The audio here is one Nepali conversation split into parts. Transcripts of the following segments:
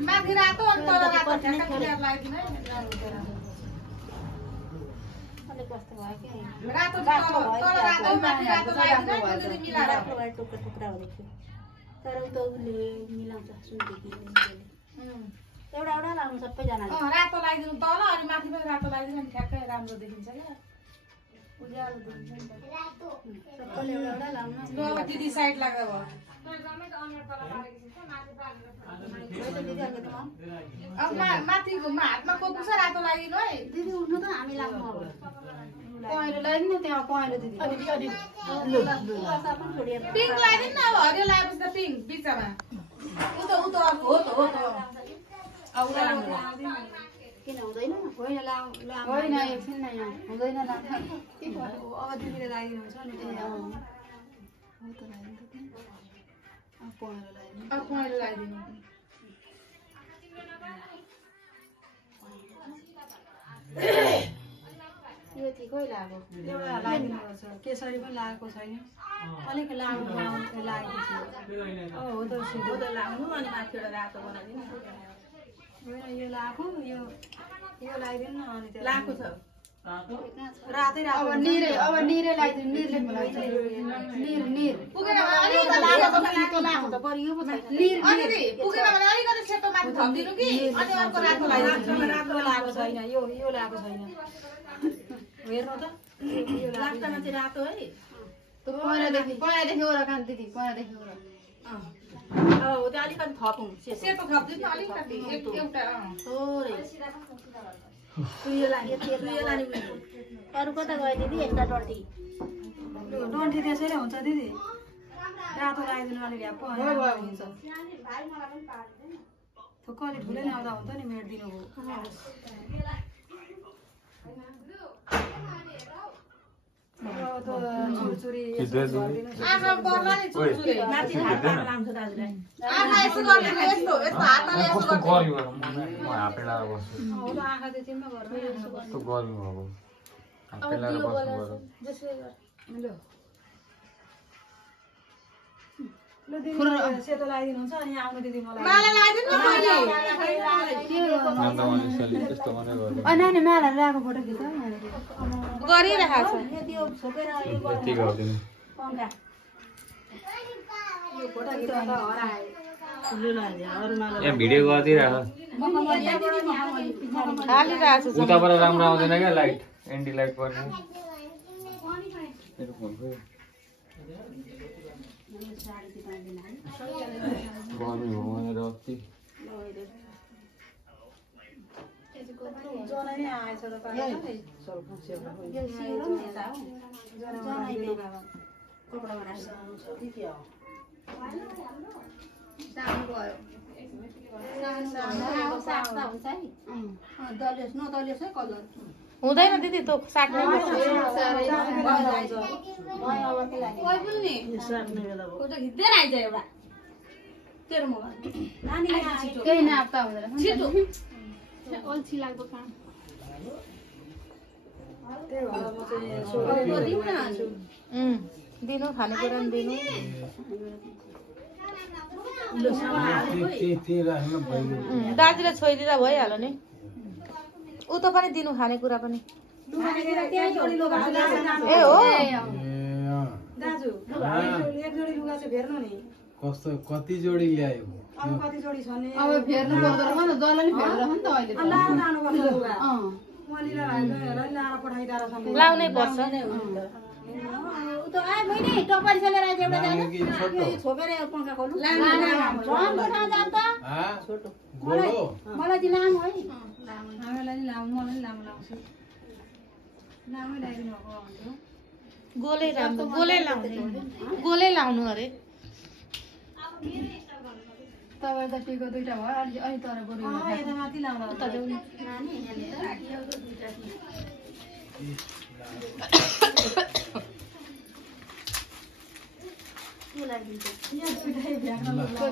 माथि रातो अनि तल रातो ठ्याक्क क्लियर लाग्दैन है अलि कस्तो भयो के रातो तल रातो माथि रातो लाग्दैन त्यसले मिलाएर टुक्रा टुक्रा हुँदैछ तर उता उसले मिलाउँछ सुन्दै एउटा एउटा लाउनु सबैजनाले रातो लगाइदिनु तल अनि माथि पनि रातो लगाइदिनु अनि ठ्याक्कै राम्रो देखिन्छ क्या उज्यालो देखिन्छ नि त सबैले एउटा एउटा लाउनु ल अब दिदी साइड लाग्दा भयो अब माथिको हातमा कोपुछ रातो लगाइदिनु है दिदी उठ्नु त हामी लाग्नु अब पहेँलो लगाइदिनु त्यहाँ पहेँलो दिदी पिङ्क लगाइदिनु न अब हरियो लगाएपछि त पिङ्क बिचमा उता हो त किन हुँदैन होइन एकछिन न यहाँ हुँदैन अब दिदीले लगाइदिनु हुन्छ नि पहेँलो लगाइदिनु यो ठिकै लाग्यो एउटा लगाइदिनु पर्छ केसरी पनि लगाएको छैन अलिक लागेको छ हो त सिधो लाग्नु अनि माथि एउटा रातो बनाइदिनु यो लगाएको यो लगाइदिनु न अनि त्यो लगाएको छ रातै रातो अब निरै लगाइदिनु निरले निर पुगेन भने अलिकति लाग्नु त पर यो पो छैन पुगेन भने अलिकति सेतो माथि थपिदिनु कि अनि अर्को रातो लगाइदिनु रातो लगाएको छैन यो लगाएको छैन हेर्नु त यो लाग्दैन चाहिँ रातो है पहिलादेखि ओरा कान दिदी पहिलादेखि ओरा त्यो अलिकति थपौँ सेतो थपिदिनु अलिकति एउटा थोरै अरू कता गयो दिदी यता डन्ठी डन्ठी त्यसैले हुन्छ दिदी रातो लगाइदिनु अलिक हुन्छ थुक्क अलिक ठुलै ल्याउँदा हुन्छ नि मेटिदिनु हो आँखा पर्ला नि चुरचुरे माथि हात पार्न लाउँछ दाजुलाई आँखा यसो गर्नु यस्तो हातले यसो गर्नु आँखा त्यतिमा गर्नु सेतो लगाइदिनुहुन्छ अनि आउनु दिदी मलाई माला लगाइदिनु नानी माला लगाएको फोटो खिच्छ गरिरहेको छ त्यो छोपेर यो पङ्खा यो फोटो खिच्दा त हराए यहाँ भिडियो गरिदिइराख हालिरहेको छ उताबाट राम्रो आउँदैन क्या लाइट एन्टी लाइट पर्ने गर्मी हो भनेर अति जना नै आएछ त यो सिउरो नि यता हो जनाइले कपडामा राख्छ सानो भयो सानो हुन्छ है दलियोस् नदलियोस् है कलर हुँदैन दिदी त्यो साट्ने कोही पनि नि फोटो खिच्दै आइज एउटा तेरो मोबाइल नानी केही नाप्ता हुँदैन छिटो अल्छी लाग्दो काम दिनु खानेकुरा पनि दिनु दाजुले छोइदिँदा भइहाल्यो नि उता पनि दिनु खानेकुरा पनि ए हो दाजु एक जोडी लुगा चाहिँ फेर्नु नि कस्तो कति जोडी ल्यायो अब कति जोडी छ नि अब फेर्नु पर्दैन नि जसले फेरेर नि त अहिले लानु पर्छ लुगा मलिला लाएर पठाइदिएर लाउनै पर्छ त आए बहिनी टपरी खेलेर आइज एउटा जानु छोपेर पङ्खा खोल्नु छोटो मलाई चाहिँ लामो है हामीलाई नि लामो मलाई नि लामो लाग्छ लामै लगाइदिनु भएको भन्थ्यो गोलै राम्रो गोलै लाउनु अरे तपाईँ त टिको दुईटा भयो अलि तर बरु यता माथि लाउँदा उता जाऊ नानी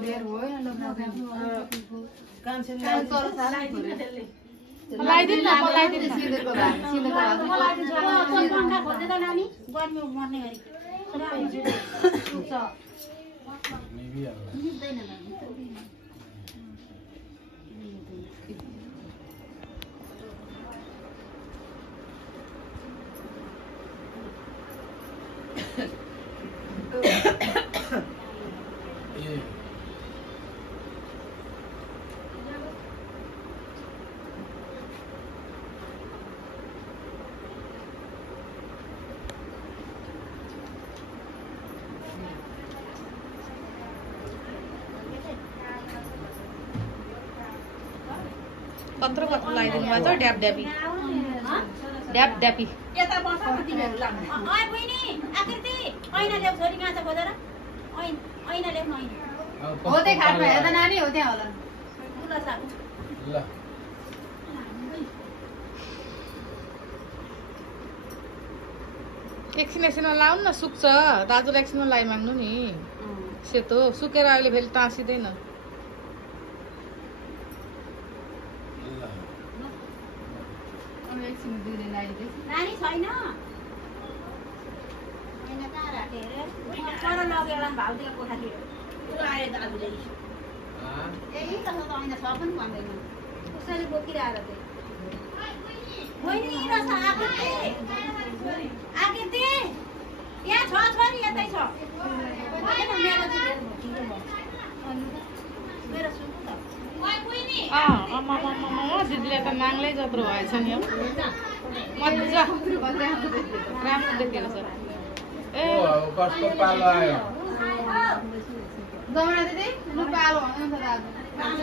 धेर भयो लगाइदिनु न म लगाइदिन्छु सिधेको पङ्खा खोज्दै त नानी गर्मी मर्ने गरी सुक्छ निक्दैन नानी कत्रो कत्रो लगाइदिनु भएको छ ड्याप ड्यापी ड्याप ड्यापी यता बस तिमीहरु लाग्नु ओइ बहिनी आकृति ऐना ल्याऊ छोरी कहाँ छ खोजेर ऐना ल्याउन ऐना हो त्यही खाटमा हेर्दा नानी हो त्यहाँ होला ल साथी ल एकछिनमा लाउनु न सुक्छ दाजुलाई एकछिनमा लगाइमाग्नु नि सेतो सुकेर अहिले फेरि टाँसिँदैन नानी छैन ऐना कहाँ राखे रे पर लगे एउटा भाउजूको कोठातिर पुरा आए दाजुले यही त ऐना छ पनि भन्दैन कसैले बोकिरहेको थियो बहिनी र छ आकृति यहाँ छ छोरी यतै छ मेरो सुन्नु त दिदीले त नाङ्लै जत्रो भएछ नि अब मजा राम्रो देखेको छ ए कस्तो पालो आयो गमना दिदी लु पालो भन्नु त दाजु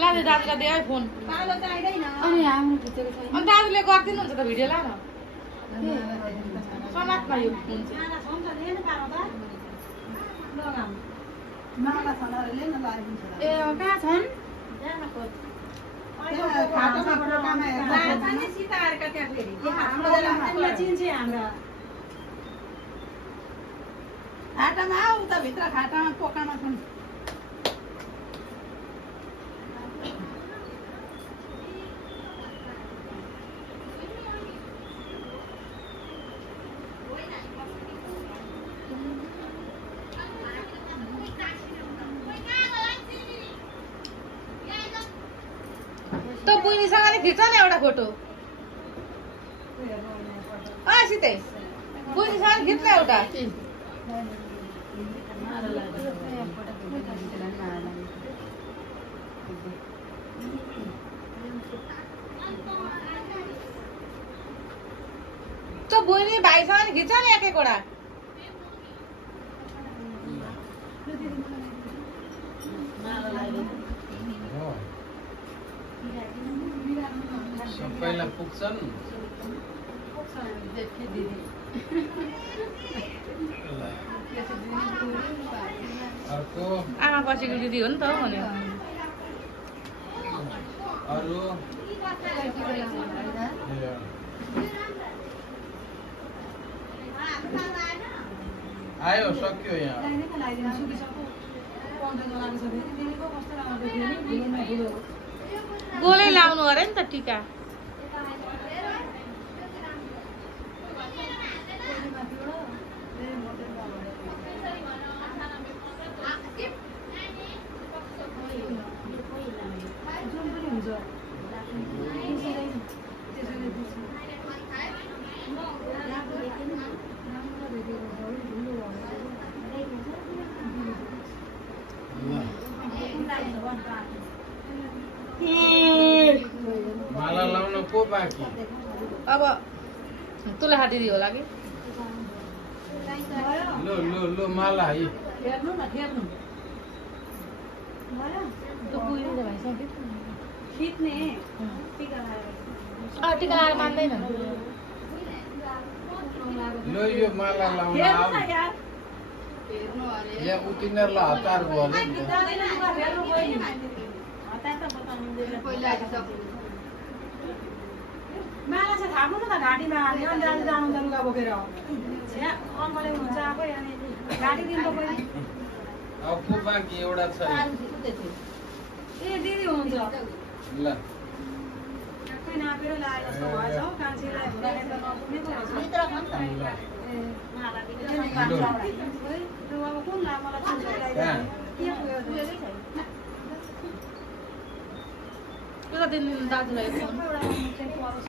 लाँदै दाजुलाई दे है फोन पालो चाहिँदैन अनि हाम्रो खिचेको छैन अनि दाजुले गरिदिनुहुन्छ त भिडियो लान समाजमा यो फोन चाहिँ खाना छ नि त लिएन पालो त लगाऊ माला छनहरूले न लगाइदिन्छ ए कहाँ छन् जान खोज खाटामा प्रोग्राममा हेर्दा नि सीताहरुका त्यहाँ फेरि हाम्रो चिन्छ हाम्रो खाटामा आऊ त भित्र खाटामा पोकामा छन् त बुइनीसँग नि खिच्छ नि एउटा फोटो सितै बुइनीसँग खिच्न एउटा त बुइनी भाइसँग नि खिच्छ नि एक एकवटा सबैलाई पुग्छन् अर्को आमा पछिको दिदी हो नि त भन्यो अरू आयो सक्यो यहाँ गोलै लाउनु अरे नि त टिका माला लाउन को बाँकी अब तुला दिदी होला कि लो लो लो माला है हेर्नु न हेर्नु खिच्ने टिका लगाएर टिका लगाएर मान्दैन लो यो माला लाउन हेर्नु आऊ न यार यहाँ उतिनीहरूलाई हतार भयो नि त। हेर्नु बहिनी माला चाहिँ थाप्नु न त घाँटीमा हाल्ने अनि जानु जानु लुगा बोकेर यहाँ अङ्कले हुन्छ आफै अनि घाँटी दिनु त बहिनी अब को बाँकी एउटा छ ए दिदी हुन्छ ल ठ्याक्कै नापेर लाएर जस्तो भएछ हौ कान्छीलाई हुँदाखेरि त नपुग्ने पो रहेछ भित्र छ नि त ए महारानीको है, लु अब कुन लामोलाई चुन्छ कहाँ? के पुग्यो यो त दिन दाजुलाई एउटा